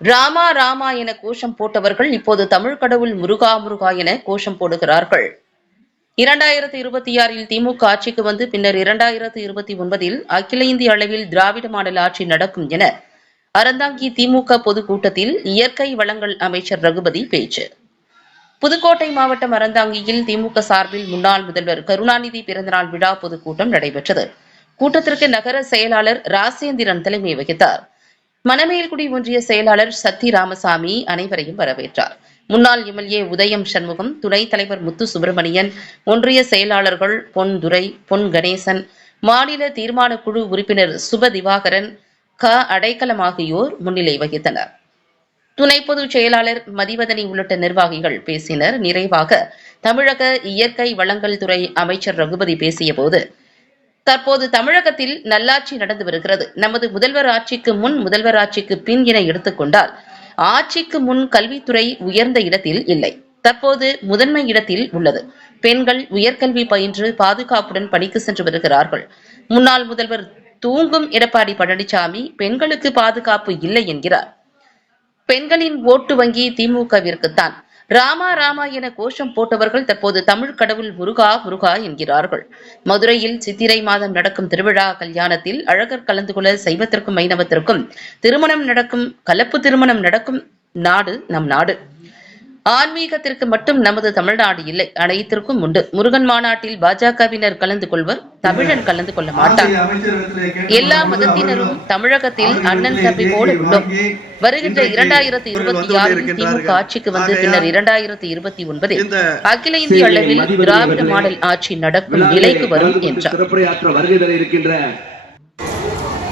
ராமா ராமா என கோஷம் போட்டவர்கள் இப்போது தமிழ் கடவுள் முருகா முருகா என கோஷம் போடுகிறார்கள். இரண்டாயிரத்தி இருபத்தி ஆறில் திமுக ஆட்சிக்கு வந்து பின்னர் இரண்டாயிரத்தி இருபத்தி ஒன்பதில் அகில இந்திய அளவில் திராவிட மாடல் ஆட்சி நடக்கும் என அறந்தாங்கி திமுக பொதுக்கூட்டத்தில் இயற்கை வளங்கள் அமைச்சர் ரகுபதி பேச்சு. புதுக்கோட்டை மாவட்டம் அறந்தாங்கியில் திமுக சார்பில் முன்னாள் முதல்வர் கருணாநிதி பிறந்தநாள் விழா பொதுக்கூட்டம் நடைபெற்றது. கூட்டத்திற்கு நகர செயலாளர் ராசேந்திரன் தலைமை வகித்தார். மணமேல்குடி ஒன்றிய செயலாளர் சத்தி ராமசாமி அனைவரையும் வரவேற்றார். முன்னாள் எம்எல்ஏ உதயம் சண்முகம் துணைத் தலைவர் முத்து சுப்பிரமணியன் ஒன்றிய செயலாளர்கள் பொன் துரை பொன் கணேசன் மாநில தீர்மான குழு உறுப்பினர் சுப திவாகரன் க. அடைக்கலம் ஆகியோர் முன்னிலை வகித்தனர். துணை பொதுச் செயலாளர் மதிவதனி உள்ளிட்ட நிர்வாகிகள் பேசினர். நிறைவாக தமிழக இயற்கை வளங்கள் துறை அமைச்சர் ரகுபதி பேசியபோது தற்போது தமிழகத்தில் நல்லாட்சி நடந்து வருகிறது. நமது முதல்வர் ஆட்சிக்கு முன் முதல்வர் ஆட்சிக்கு பின் என எடுத்துக்கொண்டால் ஆட்சிக்கு முன் கல்வித்துறை உயர்ந்த இடத்தில் இல்லை. தற்போது முதன்மை இடத்தில் உள்ளது. பெண்கள் உயர்கல்வி பயின்று பாதுகாப்புடன் பணிக்கு சென்று வருகிறார்கள். முன்னாள் முதல்வர் தூங்கும் எடப்பாடி பழனிசாமி பெண்களுக்கு பாதுகாப்பு இல்லை என்கிறார். பெண்களின் ஓட்டு வங்கி திமுகவிற்குத்தான். ராமா ராமா என கோஷம் போட்டவர்கள் தற்போது தமிழ் கடவுள் முருகா முருகா என்கிறார்கள். மதுரையில் சித்திரை மாதம் நடக்கும் திருவிழா கல்யாணத்தில் அழகர் கலந்து கொள்ள சைவத்திற்கும் வைணவத்திற்கும் திருமணம் நடக்கும் கலப்பு திருமணம் நடக்கும் நாடு நம் நாடு. ஆன்மீகத்திற்கு மட்டும் நமது தமிழ்நாடு இல்லை அனைத்திற்கும் உண்டு. முருகன் மாநாட்டில் பாஜகவினர் கலந்து கொள்வர் தமிழன் கலந்து கொள்ள மாட்டார். எல்லா மதத்தினரும் தமிழகத்தில் அண்ணன் தம்பி போல உள்ளோம் வருகின்ற இரண்டாயிரத்தி இருபத்தி ஆறில் திமுக ஆட்சிக்கு வந்து பின்னர் இரண்டாயிரத்தி இருபத்தி ஒன்பதில் அகில இந்திய அளவில் திராவிட மாடல் ஆட்சி நடக்கும் நிலைக்கு வரும் என்றார்.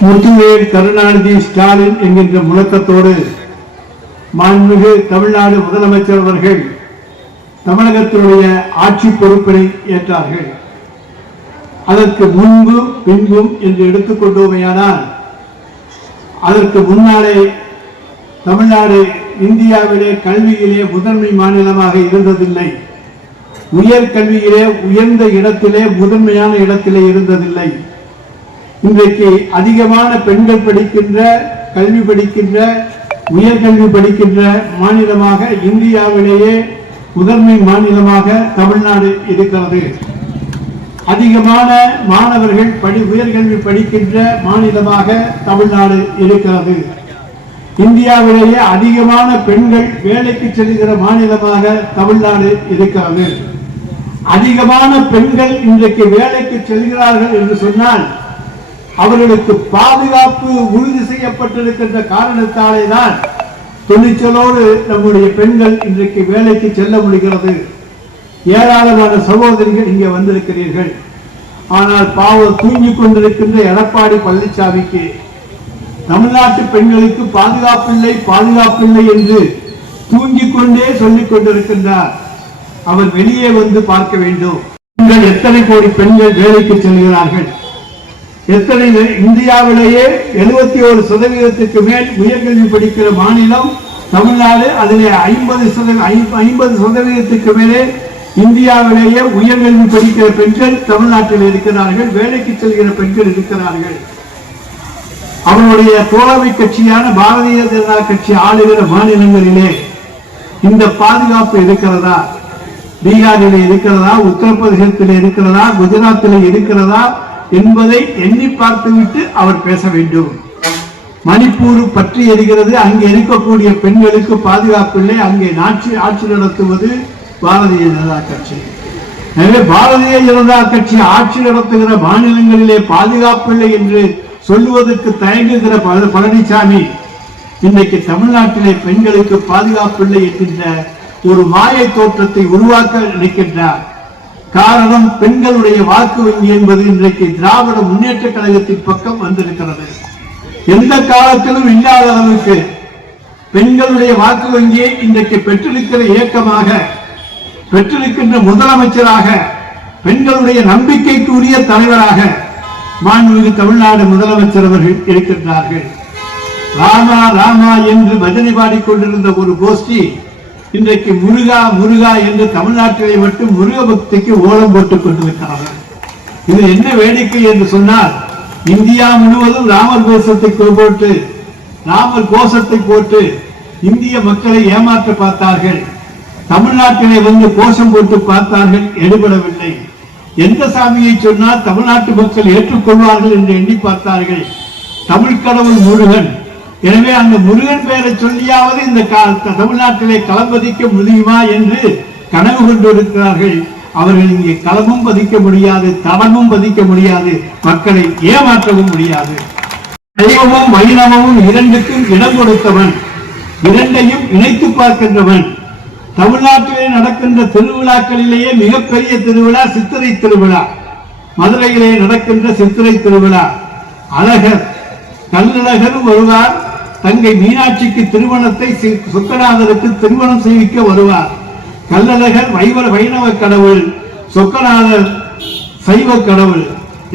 முத்துவேல் கருணாநிதி ஸ்டாலின் என்கின்ற முழக்கத்தோடு மாண்புமிகு தமிழ்நாடு முதலமைச்சர் அவர்கள் தமிழகத்தினுடைய ஆட்சி பொறுப்பினை ஏற்றார்கள். அதற்கு முன்பு பின்பும் என்று எடுத்துக்கொண்டோமையானால் அதற்கு முன்னாலே தமிழ்நாடு இந்தியாவிலே கல்வியிலே முதன்மை மாநிலமாக இருந்ததில்லை. உயர் கல்வியிலே உயர்ந்த இடத்திலே முதன்மையான இடத்திலே இருந்ததில்லை. இன்றைக்கு அதிகமான பெண்கள் படிக்கின்ற கல்வி படிக்கின்ற உயர்கல்வி படிக்கின்ற மாநிலமாக இந்தியாவிலேயே முதன்மை மாநிலமாக தமிழ்நாடு இருக்கிறது. அதிகமான மாணவர்கள் படி உயர்கல்வி படிக்கின்ற மாநிலமாக தமிழ்நாடு இருக்கிறது. இந்தியாவிலேயே அதிகமான பெண்கள் வேலைக்கு செல்கிற மாநிலமாக தமிழ்நாடு இருக்கிறது. அதிகமான பெண்கள் இன்றைக்கு வேலைக்கு செல்கிறார்கள் என்று சொன்னால் அவர்களுக்கு பாதுகாப்பு உறுதி செய்யப்பட்டிருக்கின்ற காரணத்தாலே தான் துணிச்சலோடு நம்முடைய பெண்கள் இன்றைக்கு வேலைக்கு செல்ல முடிகிறது. ஏராளமான சகோதரிகள் இங்கே வந்திருக்கிறீர்கள். ஆனால் பாவம் தூங்கிக் கொண்டிருக்கின்ற எடப்பாடி பழனிசாமிக்கு தமிழ்நாட்டு பெண்களுக்கு பாதுகாப்பில்லை பாதுகாப்பில்லை என்று தூங்கிக் கொண்டே சொல்லிக் கொண்டிருக்கின்றார். அவர் வெளியே வந்து பார்க்க வேண்டும். பெண்கள் எத்தனை கோடி பெண்கள் வேலைக்கு செல்கிறார்கள்? எத்தனை இந்தியாவிலேயே எழுபத்தி ஒரு சதவீதத்துக்கு மேல் உயர்கல்வி படிக்கிற மாநிலம் தமிழ்நாடு. அதிலே ஐம்பது ஐம்பது சதவீதத்துக்கு மேலே இந்தியாவிலேயே உயர்கல்வி படிக்கிற பெண்கள் தமிழ்நாட்டில் இருக்கிறார்கள் வேலைக்கு செல்கிற பெண்கள் இருக்கிறார்கள். அவருடைய தோழமை கட்சியான பாரதிய ஜனதா கட்சி ஆளுகிற மாநிலங்களிலே இந்த பாதுகாப்பு இருக்கிறதா? பீகாரில் இருக்கிறதா? உத்தரப்பிரதேசத்தில் இருக்கிறதா? குஜராத்தில் இருக்கிறதா? என்பதை எண்ணி பார்த்துவிட்டு அவர் பேச வேண்டும். மணிப்பூர் பற்றி எரிகிறது. அங்கே இருக்கக்கூடிய பெண்களுக்கு பாதுகாப்பு இல்லை அங்கே நாட்சி ஆட்சி நடத்துவது பாரதிய ஜனதா கட்சி. எனவே பாரதிய ஜனதா கட்சி ஆட்சி நடத்துகிற மாநிலங்களிலே பாதுகாப்பில்லை என்று சொல்லுவதற்கு தயங்குகிற பழ- பழனிசாமி இன்னைக்கு தமிழ்நாட்டிலே பெண்களுக்கு பாதுகாப்பில்லை என்கின்ற ஒரு மாய தோற்றத்தை உருவாக்க நினைக்கின்றார். காரணம் பெண்களுடைய வாக்கு வங்கி என்பது இன்றைக்கு திராவிட முன்னேற்ற கழகத்தின் பக்கம் வந்திருக்கிறது. எந்த காலத்திலும் இல்லாத அளவுக்கு பெண்களுடைய வாக்கு வங்கியை இன்றைக்கு பெற்றிருக்கிற இயக்கமாக பெற்றிருக்கின்ற முதலமைச்சராக பெண்களுடைய நம்பிக்கைக்கு உரிய தலைவராக மாண்புமிகு தமிழ்நாடு முதலமைச்சர் அவர்கள் இருக்கின்றார்கள். ராமா ராமா என்று பஜனை பாடிக்கொண்டிருந்த ஒரு கோஷ்டி இன்றைக்கு முருகா முருகா என்று தமிழ்நாட்டிலே மட்டும் முருக பக்திக்கு ஓலம் போட்டுக் கொண்டிருக்கிறார்கள். இது என்ன வேடிக்கை என்று சொன்னால் இந்தியா முழுவதும் ராமர் கோஷத்தை போட்டு ராமர் கோஷத்தை போட்டு இந்திய மக்களை ஏமாற்ற பார்த்தார்கள். தமிழ்நாட்டிலே வந்து கோஷம் போட்டு பார்த்தார்கள் எடுபடவில்லை. எந்த சாமியை சொன்னால் தமிழ்நாட்டு மக்கள் ஏற்றுக்கொள்வார்கள் என்று எண்ணி பார்த்தார்கள். தமிழ் கடவுள் முருகன். எனவே அந்த முருகன் பெயரை சொல்லியாவது இந்த தமிழ்நாட்டிலே களம் பதிக்க முடியுமா என்று கனவு கொண்டிருக்கிறார்கள். அவர்கள் இங்கே களமும் பதிக்க முடியாது தளமும் பதிக்க முடியாது மக்களை ஏமாற்றவும் முடியாது. சைவமும் வைணவமும் இரண்டுக்கும் இடம் கொடுத்தவன் இரண்டையும் இணைத்து பார்க்கின்றவன். தமிழ்நாட்டிலே நடக்கின்ற திருவிழாக்களிலேயே மிகப்பெரிய திருவிழா சித்திரை திருவிழா. மதுரையிலே நடக்கின்ற சித்திரை திருவிழா. அழகர் கல்லழகரும் வருவார். தங்கை மீனாட்சிக்கு திருமணத்தை சொக்கநாதருக்கு திருமணம் செய்விக்க வருவார். கல்லழகர் வைவர வைணவ கடவுள் சொக்கநாதர் சைவ கடவுள்.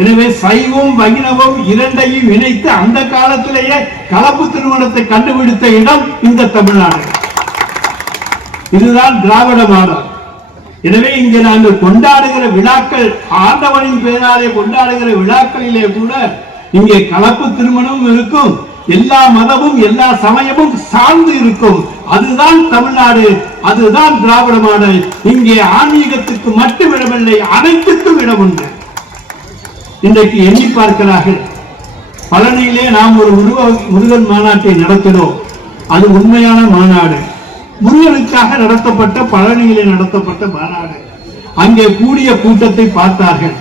எனவே சைவம் வைணவம் இரண்டையும் இணைத்து அந்த காலத்திலேயே கலப்பு திருமணத்தை கண்டுபிடித்த இடம் இந்த தமிழ்நாடு. இதுதான் திராவிட மாடல். எனவே இங்கே நாங்கள் கொண்டாடுகிற விழாக்கள் ஆண்டவனின் பெயராலே கொண்டாடுகிற விழாக்களிலே கூட இங்கே கலப்பு திருமணம் இருக்கும். எல்லா மதமும் எல்லா சமயமும் சார்ந்து இருக்கும். அதுதான் தமிழ்நாடு அதுதான் திராவிட மாடல். இங்கே ஆன்மீகத்துக்கு மட்டும் இடமில்லை அனைத்துக்கும் இடம் உண்டு. இன்றைக்கு எண்ணி பார்க்கிறார்கள். பழனியிலே நாம் ஒரு முருக- முருகன் மாநாட்டை நடத்தினோம். அது உண்மையான மாநாடு. முருகனுக்காக நடத்தப்பட்ட பழனியிலே நடத்தப்பட்ட மாநாடு. அங்கே கூடிய கூட்டத்தை பார்த்தார்கள்.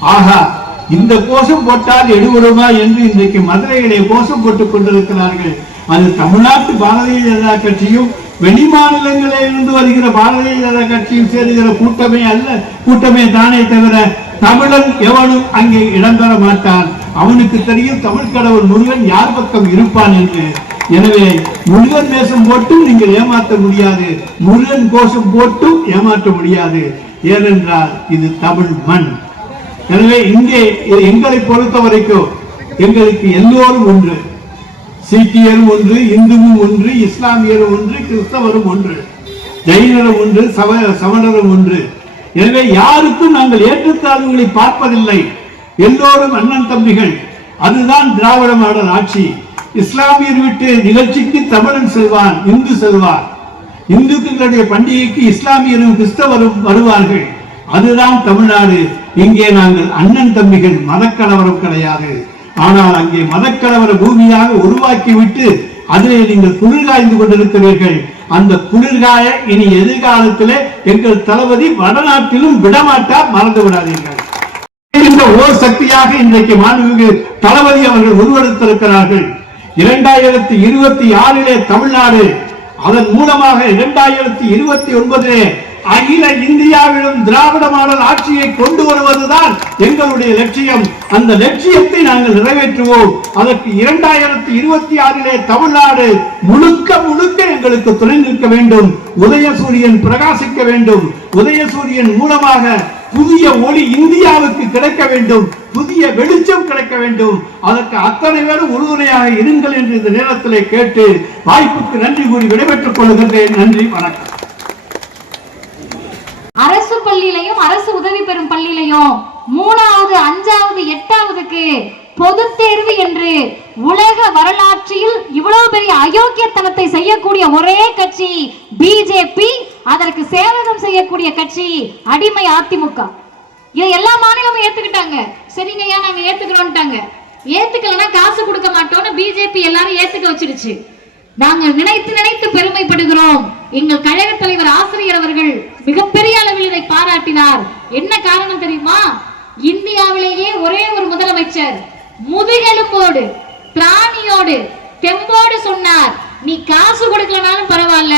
ஆகா இந்த கோஷம் போட்டால் எடுபடுமா என்று இன்றைக்கு மதுரையிலே கோஷம் போட்டுக் கொண்டிருக்கிறார்கள். அது தமிழ்நாட்டு பாரதிய ஜனதா கட்சியும் வெளி மாநிலங்களிலிருந்து வருகிற பாரதிய ஜனதா கட்சியும் சேருகிற கூட்டமே அல்ல கூட்டமே தானே தவிர தமிழன் எவனும் அங்கே இடம்பெற மாட்டான். அவனுக்கு தெரியும் தமிழ் கடவுள் முருகன் யார் பக்கம் இருப்பான் என்று. எனவே முருகன் வேஷம் போட்டும் நீங்கள் ஏமாற்ற முடியாது. முருகன் கோஷம் போட்டும் ஏமாற்ற முடியாது. ஏனென்றால் இது தமிழ் மண். எனவே இங்கே எங்களை பொறுத்த வரைக்கும் எங்களுக்கு எல்லோரும் ஒன்று. சீக்கியரும் ஒன்று இந்துவும் ஒன்று இஸ்லாமியரும் ஒன்று கிறிஸ்தவரும் ஒன்று. ஜெயினரும் ஒன்று சவ சவணரும் ஒன்று. எனவே யாருக்கும் நாங்கள் ஏற்றத்தாழ்வுகளை பார்ப்பதில்லை. எல்லோரும் அண்ணன் தம்பிகள். அதுதான் திராவிட மாடல் ஆட்சி. இஸ்லாமியர் வீட்டு நிகழ்ச்சிக்கு தமிழன் செல்வான் இந்து செல்வான். இந்துக்களுடைய பண்டிகைக்கு இஸ்லாமியரும் கிறிஸ்தவரும் வருவார்கள். அதுதான் தமிழ்நாடு. இங்கே நாங்கள் அண்ணன் தம்பிகள் மதக்கலவரம் கிடையாது. ஆனால் அங்கே மதக்கலவர பூமியாக உருவாக்கிவிட்டு அதிலே நீங்கள் குளிர்காய்ந்து கொண்டிருக்கிறீர்கள். அந்த குளிர்காய இனி எதிர்காலத்திலே எங்கள் தளபதி வடநாட்டிலும் விடமாட்டார் மறந்து விடாதீர்கள். இந்த ஓர் சக்தியாக இன்றைக்கு மாண்புமிகு தளபதி அவர்கள் உருவெடுத்திருக்கிறார்கள். இரண்டாயிரத்தி இருபத்தி ஆறிலே தமிழ்நாடு அதன் மூலமாக இரண்டாயிரத்தி இருபத்தி ஒன்பதிலே அகில இந்தியாவிலும் திராவிட மாடல் ஆட்சியை கொண்டு வருவதுதான் எங்களுடைய லட்சியம். அந்த லட்சியத்தை நாங்கள் நிறைவேற்றுவோம். அதற்கு இரண்டாயிரத்தி இருபத்தி ஆறிலே தமிழ்நாடு முழுக்க முழுக்க எங்களுக்கு துணை நிற்க வேண்டும். உதயசூரியன் பிரகாசிக்க வேண்டும். உதயசூரியன் மூலமாக புதிய ஒளி இந்தியாவுக்கு கிடைக்க வேண்டும். புதிய வெளிச்சம் கிடைக்க வேண்டும். அதற்கு அத்தனை பேரும் உறுதுணையாக இருங்கள் என்று இந்த நேரத்திலே கேட்டு வாய்ப்புக்கு நன்றி கூறி விடைபெற்றுக் கொள்கின்றேன். நன்றி வணக்கம். பள்ளியிலையும் அரசு உதவி பெறும் பள்ளியிலையும் மூணாவது அஞ்சாவது எட்டாவதுக்கு பொது தேர்வு என்று உலக வரலாற்றில் இவ்வளவு பெரிய அயோக்கியத்தனத்தை செய்யக்கூடிய ஒரே கட்சி பிஜேபி அதற்கு சேவகம் செய்யக்கூடிய கட்சி அடிமை அதிமுக இதை எல்லா மாநிலமும் ஏத்துக்கிட்டாங்க. சரிங்கய்யா நாங்க ஏத்துக்கிறோம்ட்டாங்க. ஏத்துக்கலன்னா காசு கொடுக்க மாட்டோம்னு பிஜேபி எல்லாரும் ஏத்துக்க வச்சிருச்சு. நாங்கள் நினைத்து நினைத்து பெருமைப்படுகிறோம். எங்கள் கழக தலைவர் ஆசிரியர் அவர்கள் மிகப்பெரிய அளவில் இதை பாராட்டினார். என்ன காரணம் தெரியுமா? இந்தியாவிலேயே ஒரே ஒரு முதலமைச்சர் முதுகெலும்போடு பிராணியோடு தெம்போடு சொன்னார். நீ காசு கொடுக்கலனாலும் பரவாயில்ல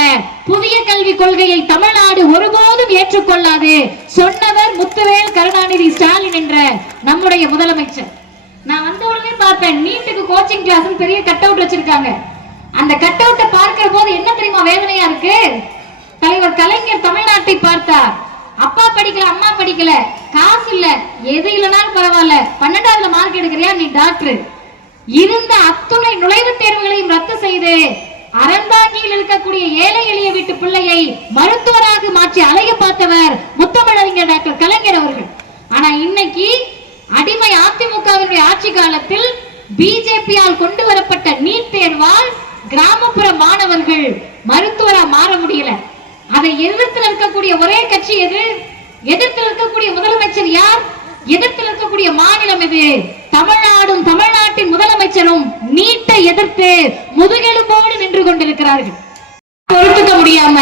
புதிய கல்வி கொள்கையை தமிழ்நாடு ஒருபோதும் ஏற்றுக்கொள்ளாது சொன்னவர் முத்துவேல் கருணாநிதி ஸ்டாலின் என்ற நம்முடைய முதலமைச்சர். நான் வந்த உடனே பார்ப்பேன் நீட்டுக்கு கோச்சிங் கிளாஸ் பெரிய கட் அவுட் வச்சிருக்காங்க. அந்த கட் அவுட்டை பார்க்கிற போது என்ன தெரியுமா வேதனையா இருக்கு? தலைவர் கலைஞர் தமிழ்நாட்டை பார்த்தார். அப்பா படிக்கல அம்மா படிக்கல காசு இல்ல எது இல்லைனாலும் பரவாயில்ல பன்னெண்டாவதுல மார்க் எடுக்கிறியா நீ டாக்டர் இருந்த அத்துணை நுழைவுத் தேர்வுகளையும் ரத்து செய்து அறந்தாங்கியில் இருக்கக்கூடிய ஏழை எளிய வீட்டு பிள்ளையை மருத்துவராக மாற்றி அலைய பார்த்தவர் முத்தமிழறிஞர் டாக்டர் கலைஞர் அவர்கள். ஆனா இன்னைக்கு அடிமை அதிமுகவினுடைய ஆட்சி காலத்தில் பிஜேபியால் கொண்டு வரப்பட்ட நீட் தேர்வால் கிராமப்புற மாணவர்கள் மருத்துவரா மாற முடியல. அதை எதிர்த்து இருக்கக்கூடிய ஒரே கட்சி எது? எதிர்த்து இருக்கக்கூடிய முதலமைச்சர் யார்? எதிர்த்து இருக்கக்கூடிய மாநிலம் இது தமிழ்நாடும் தமிழ்நாட்டின் முதலமைச்சரும் நீட்டை எதிர்த்து முதுகெலும்போடு நின்று கொண்டிருக்கிறார்கள். பொறுத்துக்க முடியாம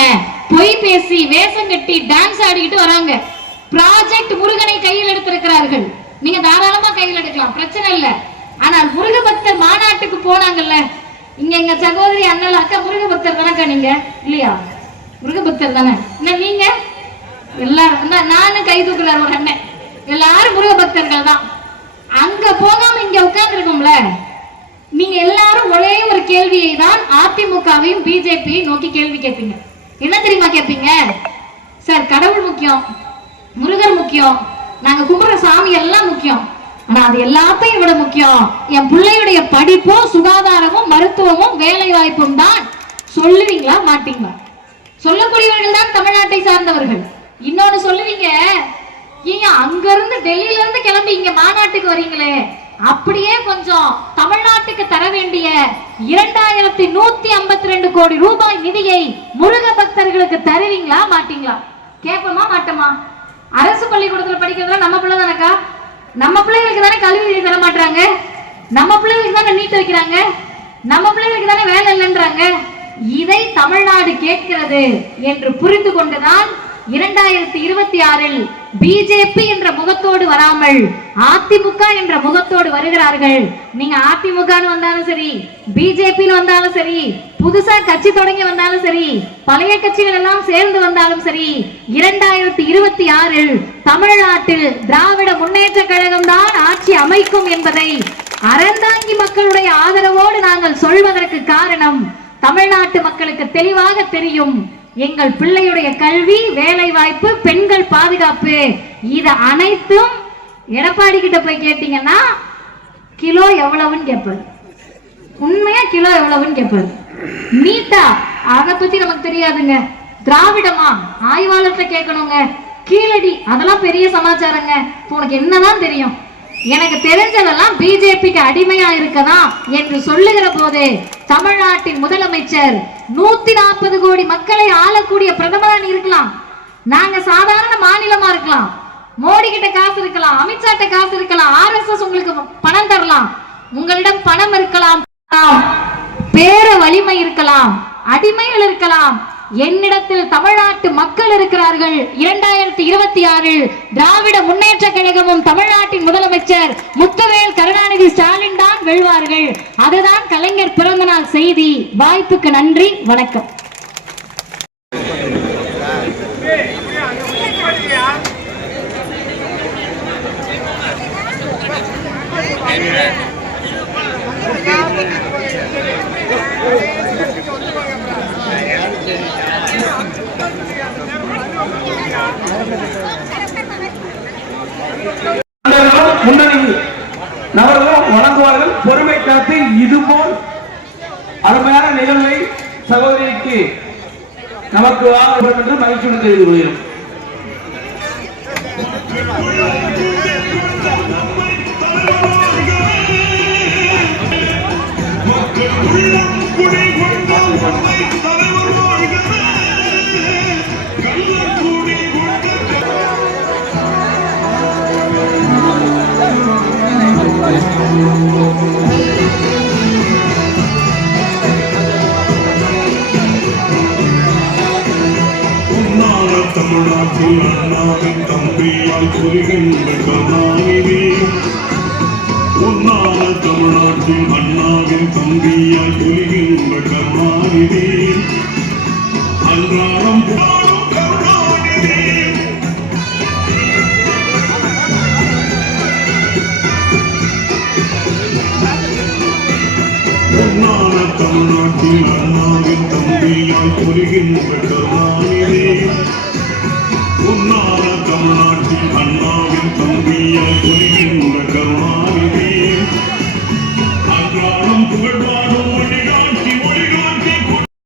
பொய் பேசி வேஷம் கட்டி டான்ஸ் ஆடிக்கிட்டு வராங்க. ப்ராஜெக்ட் முருகனை கையில் எடுத்திருக்கிறார்கள். நீங்க தாராளமா கையில் எடுக்கலாம் பிரச்சனை இல்ல. ஆனால் முருக பக்தர் மாநாட்டுக்கு போனாங்கல்ல இங்க எங்க சகோதரி அண்ணல் அக்கா முருக பக்தர் தானக்கா நீங்க? இல்லையா? முருக பக்தர் தானே? என்ன நீங்க? எல்லாரும் நானும் கை தூக்கல ஒரு அண்ணன். எல்லாரும் முருக பக்தர்கள் தான். அங்க போகாம இங்க உட்கார்ந்துருக்கோம்ல? நீங்க எல்லாரும் ஒரே ஒரு கேள்வியை தான் அதிமுகவையும் பிஜேபியும் நோக்கி கேள்வி கேட்பீங்க. என்ன தெரியுமா கேட்பீங்க? சார் கடவுள் முக்கியம் முருகர் முக்கியம் நாங்க கும்பிடுற சாமி எல்லாம் முக்கியம். ஆனா அது எல்லாத்தையும் விட முக்கியம். என் பிள்ளையுடைய படிப்பும் சுகாதாரமும் மருத்துவமும் வேலை வாய்ப்பும் தான். சொல்லுவீங்களா மாட்டீங்களா? சொல்லக்கூடியவர்கள் தான் தமிழ்நாட்டை சார்ந்தவர்கள். இன்னொன்னு சொல்லுவீங்க ஏங்க அங்க இருந்து டெல்லியில இருந்து கிளம்பி இங்க மாநாட்டுக்கு வரீங்களே. அப்படியே கொஞ்சம் தமிழ்நாட்டுக்கு தர வேண்டிய இரண்டாயிரத்தி நூத்தி ஐம்பத்தி ரெண்டு கோடி ரூபாய் நிதியை முருக பக்தர்களுக்கு தருவீங்களா மாட்டீங்களா? கேட்போமா மாட்டோமா? அரசு பள்ளிக்கூடத்துல படிக்கிறதுல நம்ம பிள்ளை தானக்கா? நம்ம பிள்ளைகளுக்கு தானே கல்வி தர மாட்டாங்க நம்ம பிள்ளைகளுக்கு தானே நீட் வைக்கிறாங்க? நம்ம பிள்ளைகளுக்கு தானே வேலை இல்லைன்றாங்க? இதை தமிழ்நாடு கேட்கிறது என்று புரிந்து கொண்டுதான் இரண்டாயிரத்தி இருபத்தி ஆறில் பிஜேபி என்ற முகத்தோடு வராமல் அதிமுக என்ற முகத்தோடு வருகிறார்கள். நீங்க அதிமுகன்னு வந்தாலும் சரி பிஜேபின்னு வந்தாலும் சரி புதுசா கட்சி தொடங்கி வந்தாலும் சரி பழைய கட்சிகள் எல்லாம் சேர்ந்து வந்தாலும் சரி இரண்டாயிரத்தி இருபத்தி ஆறில் தமிழ்நாட்டில் திராவிட முன்னேற்ற கழகம் தான் ஆட்சி அமைக்கும் என்பதை அறந்தாங்கி மக்களுடைய ஆதரவோடு நாங்கள் சொல்வதற்கு காரணம் தமிழ்நாட்டு மக்களுக்கு தெளிவாக தெரியும். எங்கள் பிள்ளையுடைய கல்வி வேலை வாய்ப்பு பெண்கள் பாதுகாப்பு. இது அனைத்தும் எடப்பாடி கிட்ட போய் கேட்டீங்கன்னா கிலோ எவ்வளவுன்னு கேட்பாரு உண்மையா கிலோ எவ்வளவுன்னு கேட்பாரு நீட்டா அதை பத்தி நமக்கு தெரியாதுங்க. திராவிடமா? ஆய்வாளர்கிட்ட கேட்கணுங்க. கீழடி அதெல்லாம் பெரிய சமாச்சாரங்க. உனக்கு என்னதான் தெரியும்? எனக்கு தெரிஞ்சதெல்லாம் பிஜேபிக்கு அடிமையா இருக்கதா என்று சொல்லுகிற போது தமிழ்நாட்டின் முதலமைச்சர் நூத்தி நாற்பது கோடி மக்களை ஆளக்கூடிய பிரதமரா இருக்கலாம். நாங்க சாதாரண மாநிலமா இருக்கலாம். மோடி கிட்ட காசு இருக்கலாம் அமித்ஷாட்ட காசு இருக்கலாம் ஆர் எஸ் எஸ் உங்களுக்கு பணம் தரலாம். உங்களிடம் பணம் இருக்கலாம். பேர வலிமை இருக்கலாம் அடிமைகள் இருக்கலாம். என்னிடத்தில் தமிழ்நாட்டு மக்கள் இருக்கிறார்கள். இரண்டாயிரத்தி இருபத்தி ஆறில் திராவிட முன்னேற்ற கழகமும் தமிழ்நாட்டின் முதலமைச்சர் முத்தவேல் கருணா வெல்வார்கள். அதுதான் கலைஞர் பிறந்த நாள் செய்தி. வாய்ப்புக்கு நன்றி வணக்கம். முன்னணி நபர்களும் வழங்குவார்கள். பொறுமை காத்து இதுபோல் அருமையான நிகழ்வை சகோதரிக்கு நமக்கு வாங்கப்படும் என்று மகிழ்ச்சியுடன் தெரிந்து கொள்கிறோம் உன்னால